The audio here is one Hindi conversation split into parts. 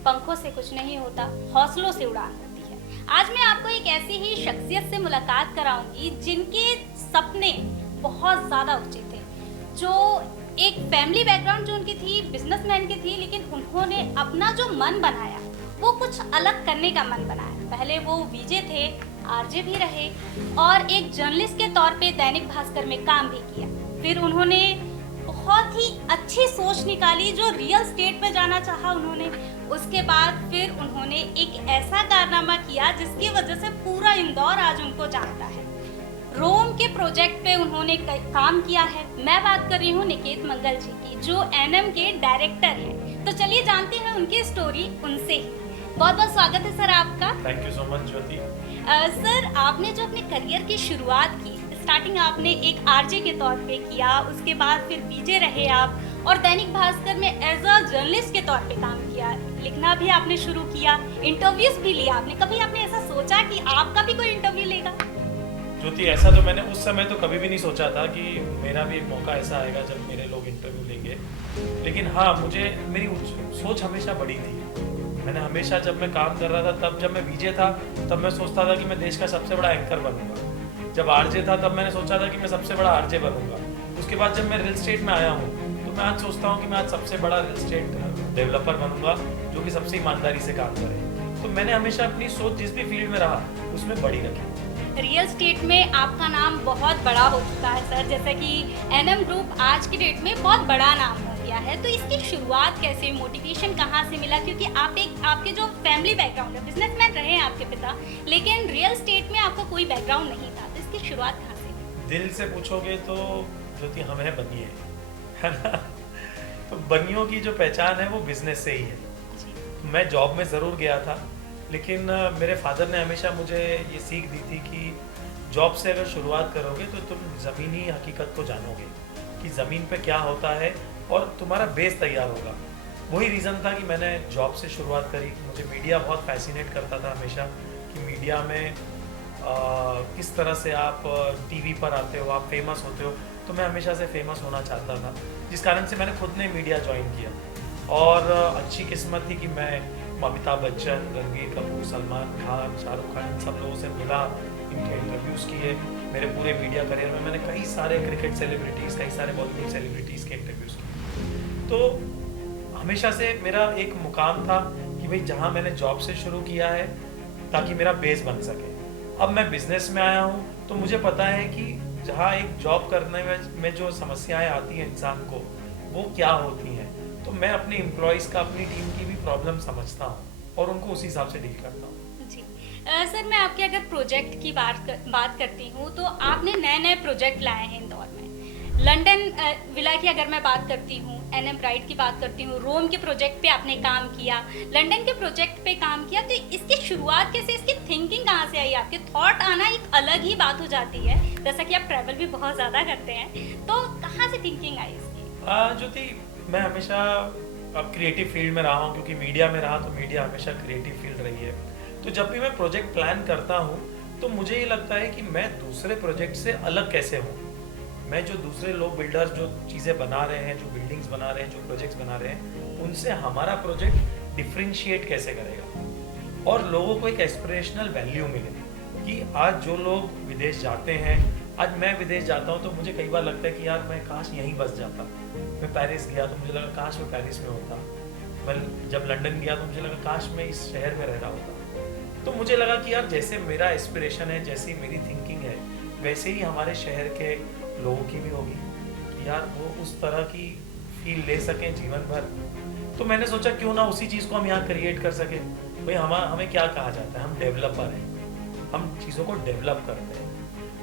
पंखों से कुछ नहीं होता, हौसलों से उड़ान होती है। आज मैं आपको एक ऐसी ही शख्सियत से मुलाकात कराऊंगी जिनके सपने बहुत ज़्यादा ऊंचे थे, जो एक फैमिली बैकग्राउंड जो उनकी थी, बिजनेसमैन की थी, लेकिन उन्होंने अपना जो मन बनाया वो कुछ अलग करने का मन बनाया। पहले वो वीजे थे, आरजे भी रहे और एक जर्नलिस्ट के तौर पे दैनिक भास्कर में काम भी किया। फिर उन्होंने बहुत ही अच्छी सोच निकाली, जो रियल स्टेट पे जाना चाहा उन्होंने। उसके बाद फिर उन्होंने एक ऐसा कारनामा किया जिसकी वजह से पूरा इंदौर आज उनको जानता है। रोम के प्रोजेक्ट पे उन्होंने काम किया है। मैं बात कर रही हूँ निकेत मंगल जी की, जो एनएम के डायरेक्टर हैं। तो चलिए जानते हैं उनकी स्टोरी उनसे ही। बहुत बहुत स्वागत है सर आपका। Thank you so much Jyoti. Sir, आपने जो अपने करियर की शुरुआत की, स्टार्टिंग आपने एक आरजे के तौर पे किया, उसके बाद फिर पीजे रहे आप और दैनिक भास्कर में एज अ जर्नलिस्ट के तौर पे काम किया, लिखना भी आपने शुरू किया, इंटरव्यूज भी लिया आपने। कभी आपने ऐसा सोचा कि आपका भी कोई इंटरव्यू लेगा? ज्योति, ऐसा तो मैंने उस समय तो कभी भी नहीं सोचा था कि मेरा भी एक मौका ऐसा आएगा जब मेरे लोग इंटरव्यू लेंगे। लेकिन हाँ, मुझे मेरी सोच हमेशा बड़ी थी। मैंने हमेशा, जब मैं काम कर रहा था, तब जब मैं वीजे था तब मैं सोचता था कि मैं देश का सबसे बड़ा एंकर बनूंगा। जब आरजे था तब मैंने सोचा था कि मैं सबसे बड़ा आरजे बनूंगा। उसके बाद जब मैं रियल स्टेट में आया हूँ तो मैं आज सोचता हूँ कि मैं आज सबसे बड़ा रियल स्टेट डेवलपर बनूंगा, जो कि सबसे ईमानदारी से काम करे। तो मैंने हमेशा अपनी सोच जिस भी फील्ड में रहा उसमें बड़ी रखी। रियल स्टेट में आपका नाम बहुत बड़ा हो चुका है सर, जैसे कि एनएम ग्रुप आज की डेट में बहुत बड़ा नाम हो गया है। तो इसकी शुरुआत कैसे, मोटिवेशन कहाँ से मिला? क्योंकि आपके जो फैमिली बैकग्राउंड है, बिजनेसमैन रहे हैं आपके पिता, लेकिन रियल स्टेट में आपका कोई बैकग्राउंड नहीं था। तो इसकी शुरुआत कहाँ से? दिल से पूछोगे तो ज्योति, हम हैं बनिए, है ना। तो बनियों की जो पहचान है वो बिजनेस से ही है। मैं जॉब में ज़रूर गया था, लेकिन मेरे फादर ने हमेशा मुझे ये सीख दी थी कि जॉब से अगर शुरुआत करोगे तो तुम ज़मीनी हकीकत को जानोगे कि ज़मीन पे क्या होता है और तुम्हारा बेस तैयार होगा। वही रीज़न था कि मैंने जॉब से शुरुआत करी। मुझे मीडिया बहुत फैसिनेट करता था हमेशा, कि मीडिया में किस तरह से आप टीवी पर आते हो, आप फेमस होते हो। तो मैं हमेशा से फेमस होना चाहता था, जिस कारण से मैंने खुद ने मीडिया ज्वाइन किया। और अच्छी किस्मत थी कि मैं अमिताभ बच्चन, रणबीर कपूर, सलमान खान, शाहरुख खान, इन सब लोगों से मिला, इनके इंटरव्यूज़ किए। मेरे पूरे मीडिया करियर में मैंने कई सारे क्रिकेट सेलिब्रिटीज़, कई सारे बॉलीवुड सेलिब्रिटीज़ के इंटरव्यूज़ किए। तो हमेशा से मेरा एक मुकाम था कि भाई जहाँ मैंने जॉब से शुरू किया है ताकि मेरा बेस बन सके। अब मैं बिजनेस में आया हूँ तो मुझे पता है कि जहाँ एक जॉब करने में जो समस्याएं आती हैं इंसान को, वो क्या होती हैं। तो मैं अपने एम्प्लॉयज़ का, अपनी टीम की भी प्रॉब्लम समझता हूँ और उनको उसी हिसाब से डील करता हूँ। जी सर, मैं आपके अगर प्रोजेक्ट की बात करती हूँ तो आपने नए नए प्रोजेक्ट लाए हैं इंदौर में। लंदन विला की अगर मैं बात करती हूँ, एनएम प्राइड की बात करती हूँ, रोम के प्रोजेक्ट पे आपने काम किया, लंदन के प्रोजेक्ट पे काम किया। तो इसकी शुरुआत कैसे, इसकी थिंकिंग कहाँ से आई? आपके थॉट आना एक अलग ही बात हो जाती है, जैसा कि आप ट्रैवल भी बहुत ज़्यादा करते हैं। तो कहाँ से थिंकिंग आई इसकी? ज्योति, मैं हमेशा अब क्रिएटिव फील्ड में रहा हूँ, क्योंकि मीडिया में रहा तो मीडिया हमेशा क्रिएटिव फील्ड रही है। तो जब भी मैं प्रोजेक्ट प्लान करता हूँ तो मुझे ये लगता है कि मैं दूसरे प्रोजेक्ट से अलग कैसे हूँ। मैं जो दूसरे लोग बिल्डर्स जो चीज़ें बना रहे हैं, जो बिल्डिंग्स बना रहे हैं, जो प्रोजेक्ट्स बना रहे हैं, उनसे हमारा प्रोजेक्ट डिफ्रेंशिएट कैसे करेगा और लोगों को एक एस्पिरेशनल वैल्यू मिले। कि आज जो लोग विदेश जाते हैं, आज मैं विदेश जाता हूँ तो मुझे कई बार लगता है कि यार मैं काश यहीं बस जाता। मैं पेरिस गया तो मुझे लगा काश मैं पेरिस में होता। मैं जब लंदन गया तो मुझे लगा काश मैं इस शहर में रह रहा होता। तो मुझे लगा कि यार जैसे मेरा एस्पिरेशन है, जैसी मेरी थिंकिंग है, वैसे ही हमारे शहर के लोगों की भी होगी कि यार वो उस तरह की फील ले सकें जीवन भर। तो मैंने सोचा क्यों ना उसी चीज़ को हम यहाँ क्रिएट कर सकें। भाई हमें क्या कहा जाता है, हम डेवलपर हैं, हम चीज़ों को डेवलप करते हैं।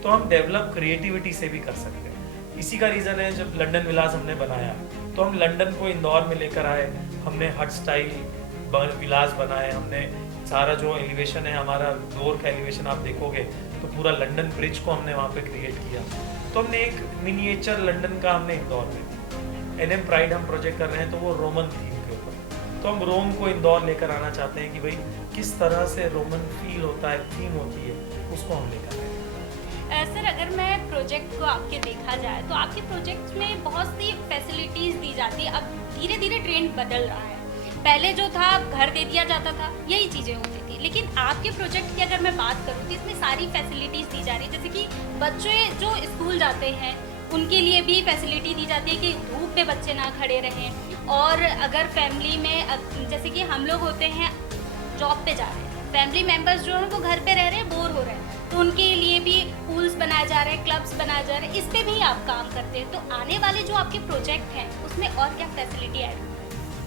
तो हम डेवलप क्रिएटिविटी से भी कर सकते हैं। इसी का रीज़न है जब लंदन विलास हमने बनाया तो हम लंदन को इंदौर में लेकर आए। हमने हट स्टाइल विलास बनाए। हमने सारा जो एलिवेशन है, हमारा डोर का एलिवेशन आप देखोगे तो पूरा लंदन ब्रिज को हमने वहाँ पे क्रिएट किया। तो हमने एक मिनिएचर लंदन का हमने इंदौर में। एनएम प्राइड हम प्रोजेक्ट कर रहे हैं तो वो रोमन थीम के ऊपर। तो हम रोम को इंदौर लेकर आना चाहते हैं कि भाई किस तरह से रोमन फील होता है, थीम होती है, उसको हम लेकर आए। सर, अगर मैं प्रोजेक्ट को आपके देखा जाए तो आपके प्रोजेक्ट में बहुत सी फैसिलिटीज़ दी जाती है। अब धीरे धीरे ट्रेंड बदल रहा है। पहले जो था घर दे दिया जाता था, यही चीज़ें होती थी। लेकिन आपके प्रोजेक्ट की अगर मैं बात करूँ तो इसमें सारी फैसिलिटीज़ दी जा रही है, जैसे कि बच्चे जो स्कूल जाते हैं उनके लिए भी फैसिलिटी दी जाती है कि धूप में बच्चे ना खड़े रहें। और अगर फैमिली में जैसे कि हम लोग होते हैं जॉब पे जा रहे हैं, फैमिली मेम्बर्स जो हैं वो घर पे रह रहे हैं, बोर हो रहे हैं, तो उनके लिए भी पूल्स बनाए जा रहे हैं, क्लब्स बनाए जा रहे हैं, इस पे भी आप काम करते हैं। तो आने वाले जो आपके प्रोजेक्ट हैं उसमें और क्या फैसिलिटी ऐड होगी?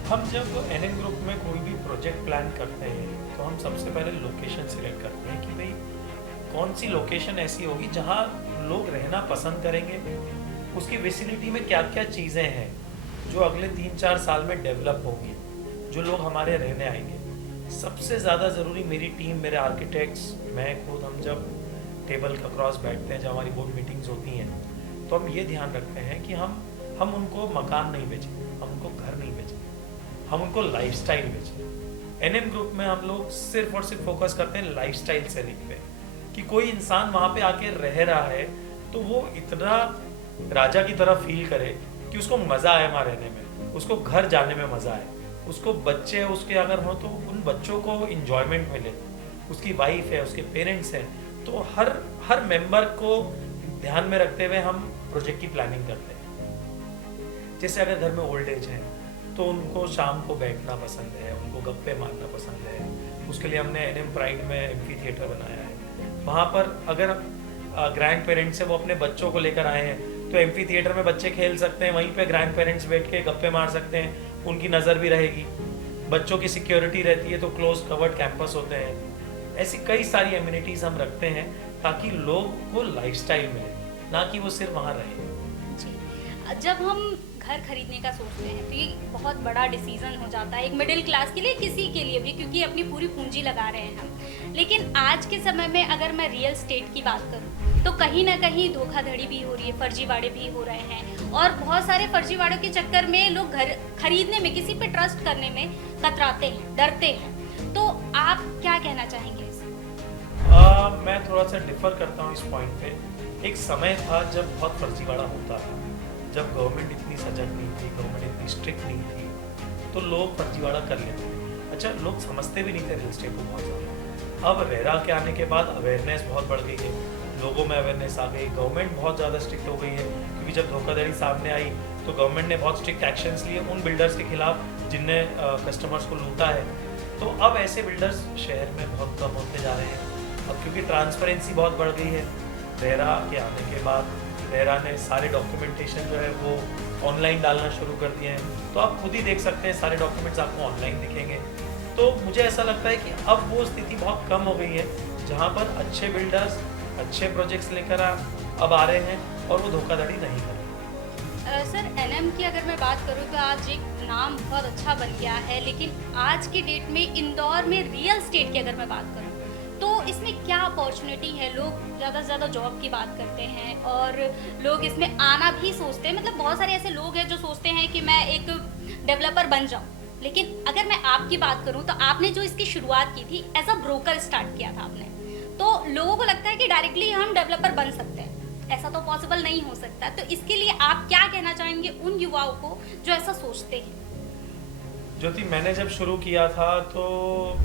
हम जब एनएम ग्रुप में कोई भी प्रोजेक्ट प्लान करते हैं तो हम सबसे पहले लोकेशन सिलेक्ट करते हैं कि भाई कौन सी लोकेशन ऐसी होगी जहाँ लोग रहना पसंद करेंगे, उसकी विसिनिटी में क्या क्या चीज़ें हैं जो अगले 3-4 साल में डेवलप होंगी, जो लोग हमारे रहने आएंगे। सबसे ज़्यादा ज़रूरी मेरी टीम, मेरे आर्किटेक्ट्स, मैं खुद, हम जब टेबल का क्रॉस बैठते हैं, जब हमारी बोर्ड मीटिंग्स होती हैं, तो हम ये ध्यान रखते हैं कि हम उनको मकान नहीं बेचें, हम उनको घर नहीं बेचें, हम उनको लाइफस्टाइल बेचें। एनएम ग्रुप में हम लोग सिर्फ और सिर्फ फोकस करते हैं लाइफस्टाइल सेलिंग पे, कि कोई इंसान वहाँ पे आके रह रहा है तो वो इतना राजा की तरह फील करे कि उसको मज़ा आए वहाँ रहने में, उसको घर जाने में मज़ा आए, उसको बच्चे उसके अगर हों तो उन बच्चों को इंजॉयमेंट मिले, उसकी वाइफ है, उसके पेरेंट्स हैं, तो हर मेंबर को ध्यान में रखते हुए हम प्रोजेक्ट की प्लानिंग करते हैं। जैसे अगर घर में ओल्ड एज है तो उनको शाम को बैठना पसंद है, उनको गप्पे मारना पसंद है, उसके लिए हमने एनएम प्राइड में एम्फी थिएटर बनाया है। वहाँ पर अगर ग्रैंड पेरेंट्स है वो अपने बच्चों को लेकर आए हैं तो एम्फी थिएटर में बच्चे खेल सकते हैं, वहीं पे ग्रैंड पेरेंट्स बैठ के गप्पे मार सकते हैं, उनकी नज़र भी रहेगी, बच्चों की सिक्योरिटी रहती है, तो क्लोज कवर्ड कैंपस होते हैं। ऐसी कई सारी एम्यूनिटीज़ हम रखते हैं ताकि लोग को लाइफस्टाइल मिले, ना कि वो सिर्फ वहाँ रहे। जी, जब हम घर खरीदने का सोचते हैं तो ये बहुत बड़ा डिसीजन हो जाता है एक मिडिल क्लास के लिए, किसी के लिए भी, क्योंकि अपनी पूरी पूंजी लगा रहे हैं हम। लेकिन आज के समय में अगर मैं रियल स्टेट की बात करूं तो कहीं ना कहीं धोखाधड़ी भी हो रही है, फर्जीवाड़े भी हो रहे हैं, और बहुत सारे फर्जीवाड़ों के चक्कर में लोग घर खरीदने में, किसी पे ट्रस्ट करने में कतराते हैं, डरते हैं। तो आप क्या कहना चाहेंगे इस? मैं थोड़ा सा डिफर करता हूँ इस पॉइंट पे। एक समय था जब बहुत फर्जीवाड़ा होता था, जब गवर्नमेंट इतनी सजग नहीं थी, गवर्नमेंट इतनी स्ट्रिक्ट नहीं थी, तो लोग फर्जीवाड़ा कर लेते थे। अच्छा, लोग समझते भी नहीं थे रियल एस्टेट को बहुत ज़्यादा। अब रेरा के आने के बाद अवेयरनेस बहुत बढ़ गई है, लोगों में अवेयरनेस आ गई, गवर्नमेंट बहुत ज़्यादा स्ट्रिक्ट हो गई है, क्योंकि जब धोखाधड़ी सामने आई तो गवर्नमेंट ने बहुत स्ट्रिक्ट एक्शंस लिए उन बिल्डर्स के खिलाफ जिनने कस्टमर्स को लूटा है। तो अब ऐसे बिल्डर्स शहर में बहुत कम होते जा रहे हैं। अब क्योंकि ट्रांसपेरेंसी बहुत बढ़ गई है, रेरा के आने के बाद रेरा ने सारे डॉक्यूमेंटेशन जो है वो ऑनलाइन डालना शुरू कर दिए हैं, तो आप खुद ही देख सकते हैं, सारे डॉक्यूमेंट्स आपको ऑनलाइन दिखेंगे। तो मुझे ऐसा लगता है कि अब वो स्थिति बहुत कम हो गई है जहाँ पर अच्छे बिल्डर्स अच्छे प्रोजेक्ट्स लेकर अब आ रहे हैं और वो धोखाधड़ी नहीं कर रहे। सर, एनएम की अगर मैं बात करूँ तो आज एक नाम बहुत अच्छा बन गया है, लेकिन आज की डेट में इंदौर में रियल स्टेट की अगर मैं बात करूँ तो इसमें क्या अपॉर्चुनिटी है? लोग ज़्यादा से ज़्यादा जॉब की बात करते हैं और लोग इसमें आना भी सोचते हैं। मतलब बहुत सारे ऐसे लोग हैं जो सोचते हैं कि मैं एक डेवलपर बन जाऊं। लेकिन अगर मैं आपकी बात करूं तो आपने जो इसकी शुरुआत की थी एज अ ब्रोकर स्टार्ट किया था आपने, तो लोगों को लगता है कि डायरेक्टली हम डेवलपर बन सकते हैं, ऐसा तो पॉसिबल नहीं हो सकता। तो इसके लिए आप क्या कहना चाहेंगे उन युवाओं को जो ऐसा सोचते हैं? ज्योति, मैंने जब शुरू किया था तो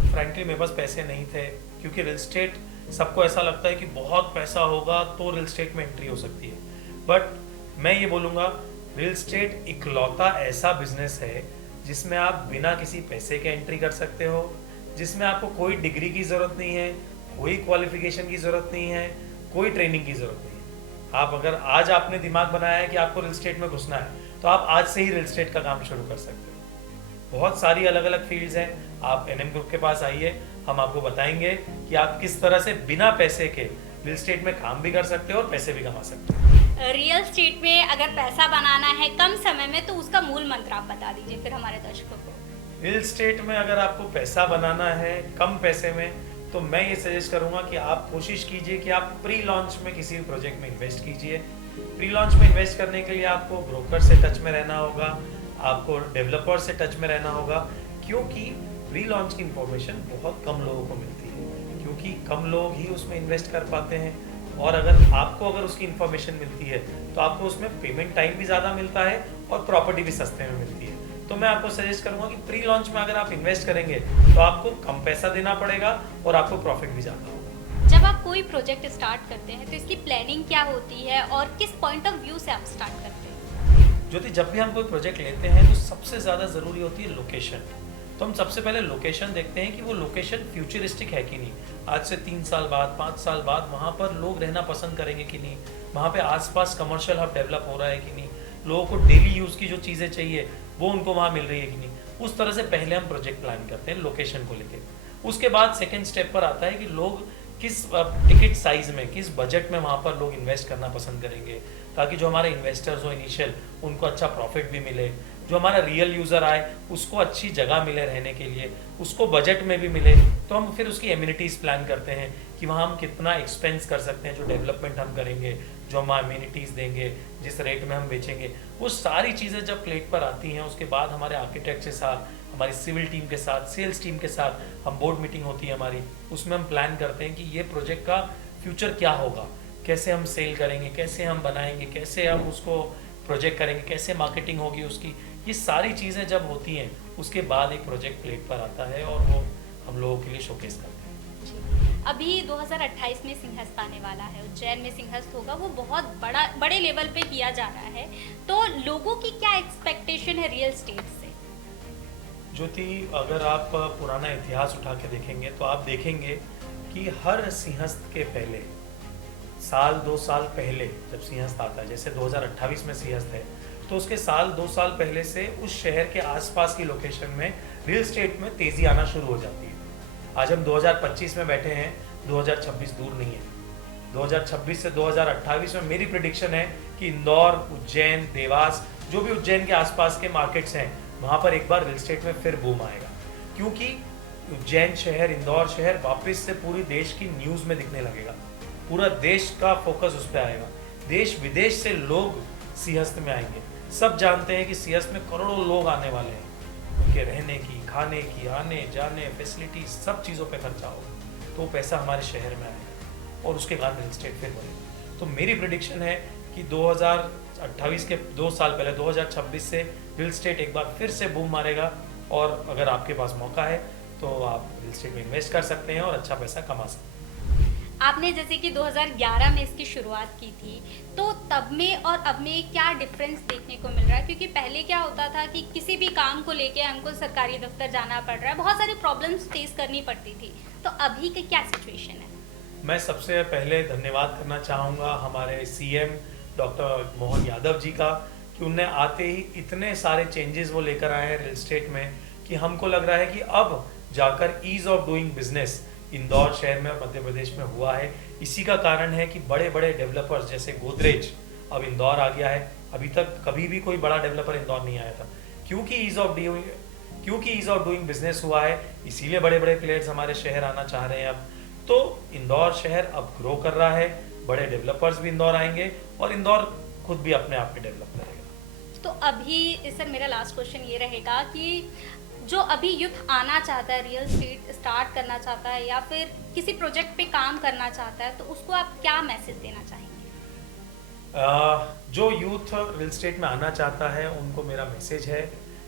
फ्रैंकली मेरे पास पैसे नहीं थे, क्योंकि रियल स्टेट सबको ऐसा लगता है कि बहुत पैसा होगा तो रियल स्टेट में एंट्री हो सकती है। बट मैं ये बोलूँगा, रियल स्टेट इकलौता ऐसा बिजनेस है जिसमें आप बिना किसी पैसे के एंट्री कर सकते हो, जिसमें आपको कोई डिग्री की ज़रूरत नहीं है, कोई क्वालिफिकेशन की ज़रूरत नहीं है, कोई ट्रेनिंग की ज़रूरत नहीं है। आप अगर आज आपने दिमाग बनाया है कि आपको रियल स्टेट में घुसना है तो आप आज से ही रियल स्टेट का काम शुरू कर सकते हो। बहुत सारी अलग अलग फील्ड्स हैं, आप एनएम ग्रुप के पास आइए, हम आपको बताएंगे कि आप किस तरह से बिना पैसे के रियल स्टेट में काम भी कर सकते हो और पैसे भी कमा सकते हो। रियल स्टेट में अगर पैसा बनाना है कम समय में तो उसका मूल मंत्र आप बता दीजिए फिर हमारे दर्शकों को। रियल स्टेट में अगर आपको पैसा बनाना है कम पैसे में, तो मैं ये सजेस्ट करूंगा कि आप कोशिश कीजिए कि आप प्री लॉन्च में किसी भी प्रोजेक्ट में इन्वेस्ट कीजिए। प्री लॉन्च में इन्वेस्ट करने के लिए आपको ब्रोकर से टच में रहना होगा, आपको डेवलपर से टच में रहना होगा, क्योंकि प्री लॉन्च की इंफॉर्मेशन बहुत कम लोगों को मिलती है, क्योंकि कम लोग ही उसमें इन्वेस्ट कर पाते हैं। और अगर उसकी इंफॉर्मेशन मिलती है तो आपको उसमें पेमेंट टाइम भी ज़्यादा मिलता है और प्रॉपर्टी भी सस्ते में मिलती है। तो तो मैं आपको सजेस्ट करूंगा कि प्री लॉन्च में अगर आप इन्वेस्ट करेंगे तो आपको कम पैसा देना पड़ेगा और आपको प्रॉफिट भी ज़्यादा होगा। जब आप कोई प्रोजेक्ट स्टार्ट करते हैं तो इसकी प्लानिंग क्या होती है और किस पॉइंट ऑफ व्यू से आप स्टार्ट करते हैं? ज्योति, जब भी हम कोई प्रोजेक्ट लेते हैं तो सबसे ज़्यादा ज़रूरी होती है लोकेशन। तो हम सबसे पहले लोकेशन देखते हैं कि वो लोकेशन फ्यूचरिस्टिक है कि नहीं, आज से 3 साल बाद 5 साल बाद वहाँ पर लोग रहना पसंद करेंगे कि नहीं, वहाँ पे आसपास कमर्शियल हब डेवलप हो रहा है कि नहीं, लोगों को डेली यूज़ की जो चीज़ें चाहिए वो उनको वहाँ मिल रही है कि नहीं। उस तरह से पहले हम प्रोजेक्ट प्लान करते हैं लोकेशन को लेके। उसके बाद सेकेंड स्टेप पर आता है कि लोग किस टिकट साइज में, किस बजट में वहाँ पर लोग इन्वेस्ट करना पसंद करेंगे, ताकि जो हमारे इन्वेस्टर्स हो इनिशियल उनको अच्छा प्रॉफिट भी मिले, जो हमारा रियल यूज़र आए उसको अच्छी जगह मिले रहने के लिए, उसको बजट में भी मिले। तो हम फिर उसकी एमिनिटीज़ प्लान करते हैं कि वहाँ हम कितना एक्सपेंस कर सकते हैं, जो डेवलपमेंट हम करेंगे, जो हम एमिनिटीज़ देंगे, जिस रेट में हम बेचेंगे, वो सारी चीज़ें जब प्लेट पर आती हैं उसके बाद हमारे आर्किटेक्ट के साथ, हमारी सिविल टीम के साथ, सेल्स टीम के साथ हम बोर्ड मीटिंग होती है हमारी, उसमें हम प्लान करते हैं कि ये प्रोजेक्ट का फ्यूचर क्या होगा, कैसे हम सेल करेंगे, कैसे हम बनाएंगे, कैसे हम उसको प्रोजेक्ट करेंगे, कैसे मार्केटिंग होगी उसकी। ये सारी चीज़ें जब होती हैं उसके बाद एक प्रोजेक्ट प्लेट पर आता है और वो हम लोगों के लिए शोकेस करते हैं। अभी 2028 में सिंहस्थ आने वाला है, उज्जैन में सिंहस्थ होगा, वो बहुत बड़े लेवल पे किया जा रहा है, तो लोगों की क्या एक्सपेक्टेशन है रियल एस्टेट से? ज्योति, अगर आप पुराना इतिहास उठा के देखेंगे तो आप देखेंगे कि हर सिंहस्थ के पहले साल 2 साल पहले जब सिंहस्थ आता है, जैसे 2028 में सिंहस्थ है, तो उसके साल 2 साल पहले से उस शहर के आसपास की लोकेशन में रियल एस्टेट में तेज़ी आना शुरू हो जाती है। आज हम 2025 में बैठे हैं, 2026 दूर नहीं है। 2026 से 2028 में मेरी प्रिडिक्शन है कि इंदौर, उज्जैन, देवास, जो भी उज्जैन के आसपास के मार्केट्स हैं, वहाँ पर एक बार रियल एस्टेट में फिर बूम आएगा, क्योंकि उज्जैन शहर, इंदौर शहर वापस से पूरी देश की न्यूज़ में दिखने लगेगा। पूरा देश का फोकस उस पर आएगा, देश विदेश से लोग सिंहस्थ में आएंगे। सब जानते हैं कि सिंहस्थ में करोड़ों लोग आने वाले हैं, उनके रहने की, खाने की, आने जाने, फैसिलिटी, सब चीज़ों पे खर्चा होगा, तो वो पैसा हमारे शहर में आएगा और उसके बाद रियल एस्टेट फिर बढ़ेगा। तो मेरी प्रिडिक्शन है कि 2028 के 2 साल पहले 2026 से रियल एस्टेट एक बार फिर से बूम मारेगा, और अगर आपके पास मौका है तो आप रियल एस्टेट में इन्वेस्ट कर सकते हैं और अच्छा पैसा कमा सकते हैं। आपने जैसे कि 2011 में इसकी शुरुआत की थी, तो तब में और अब में क्या डिफरेंस देखने को मिल रहा है? क्योंकि पहले क्या होता था कि किसी भी काम को लेके हमको सरकारी दफ्तर जाना पड़ रहा है, बहुत सारी प्रॉब्लम्स फेस करनी पड़ती थी, तो अभी की क्या सिचुएशन है? मैं सबसे पहले धन्यवाद करना चाहूँगा हमारे सीएम डॉक्टर मोहन यादव जी का, कि उनने आते ही इतने सारे चेंजेस वो लेकर आए हैं रियल एस्टेट में कि हमको लग रहा है कि अब जाकर ease of doing business Indore शहर में और मध्य प्रदेश में हुआ है। इसी का कारण है कि बड़े बड़े डेवलपर्स जैसे गोदरेज अब इंदौर आ गया है। अभी तक कभी भी कोई बड़ा डेवलपर इंदौर नहीं आया था, क्योंकि ईज़ ऑफ डूइंग बिजनेस हुआ है, इसीलिए बड़े बड़े प्लेयर्स हमारे शहर आना चाह रहे हैं अब। तो इंदौर शहर अब ग्रो कर रहा है, बड़े डेवलपर्स भी इंदौर आएंगे और इंदौर खुद भी अपने आप में डेवलप करेगा। तो अभी सर मेरा लास्ट क्वेश्चन ये रहेगा कि जो अभी यूथ आना चाहता है, रियल एस्टेट स्टार्ट करना चाहता है या फिर किसी प्रोजेक्ट पे काम करना चाहता है, तो उसको आप क्या मैसेज देना चाहेंगे? जो यूथ रियल एस्टेट में आना चाहता है उनको मेरा मैसेज है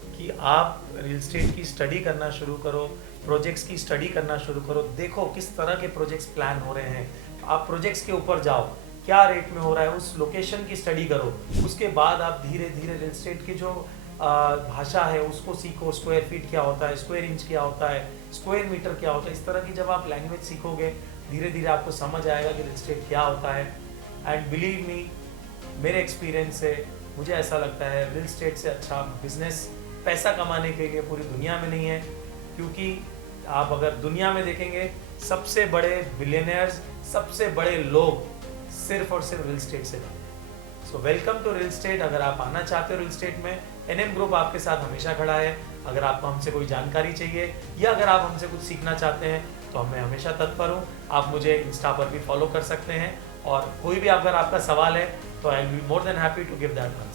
कि आप रियल एस्टेट की स्टडी करना शुरू करो, प्रोजेक्ट्स की स्टडी करना शुरू करो, देखो किस तरह के प्रोजेक्ट्स प्लान हो रहे हैं, आप प्रोजेक्ट्स के ऊपर जाओ, क्या रेट में हो रहा है, उस लोकेशन की स्टडी करो। उसके बाद आप धीरे धीरे रियल एस्टेट की जो भाषा है उसको सीखो, स्क्वायर फीट क्या होता है, स्क्वायर इंच क्या होता है, स्क्वायर मीटर क्या होता है। इस तरह की जब आप लैंग्वेज सीखोगे धीरे धीरे आपको समझ आएगा कि रियल एस्टेट क्या होता है। एंड बिलीव मी, मेरे एक्सपीरियंस से मुझे ऐसा लगता है रियल एस्टेट से अच्छा बिजनेस पैसा कमाने के लिए पूरी दुनिया में नहीं है, क्योंकि आप अगर दुनिया में देखेंगे सबसे बड़े बिलियनियर्स, सबसे बड़े लोग सिर्फ और सिर्फ रियल एस्टेट से बने। So welcome to real estate. अगर आप आना चाहते हो रियल एस्टेट में, एनएम ग्रुप आपके साथ हमेशा खड़ा है। अगर आपको हमसे कोई जानकारी चाहिए या अगर आप हमसे कुछ सीखना चाहते हैं तो मैं हमेशा तत्पर हूँ। आप मुझे इंस्टा पर भी फॉलो कर सकते हैं और कोई भी अगर आपका सवाल है तो I will be more than happy to give that answer.